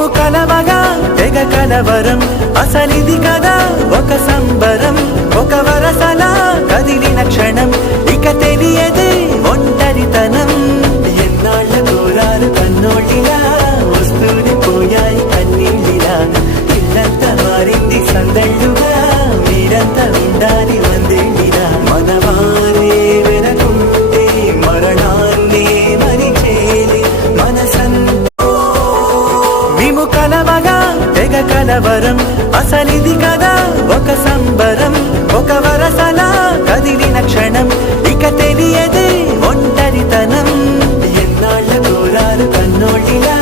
మేము కలవగా తెగ కలవరం అసలిది కదా ఒక సంబరం ఒక వరసలా కదిలిన క్షణం ఇక తెలియదే ఒంటరితనం ఎన్నాళ్ళ దూరాలు కన్నోళ్ళిలా వస్తూనే పోయాయి కన్నీళ్ళిలా ఇల్లంతా మారింది సందళ్ళుగా మీరంతా ఉండాలి వందేళ్ళిలా మనవారే వెనకుంటే మరణాన్ని మరిచేలి మనసంతో మేము కలవగా తెగ కలవరం అసలిది కదా ఒక సంబరం ఒక వరసలా కదిలిన క్షణం ఇక తెలియదే ఒంటరితనం ఎన్నాళ్ళ దూరాలు కన్నోళ్ళిలా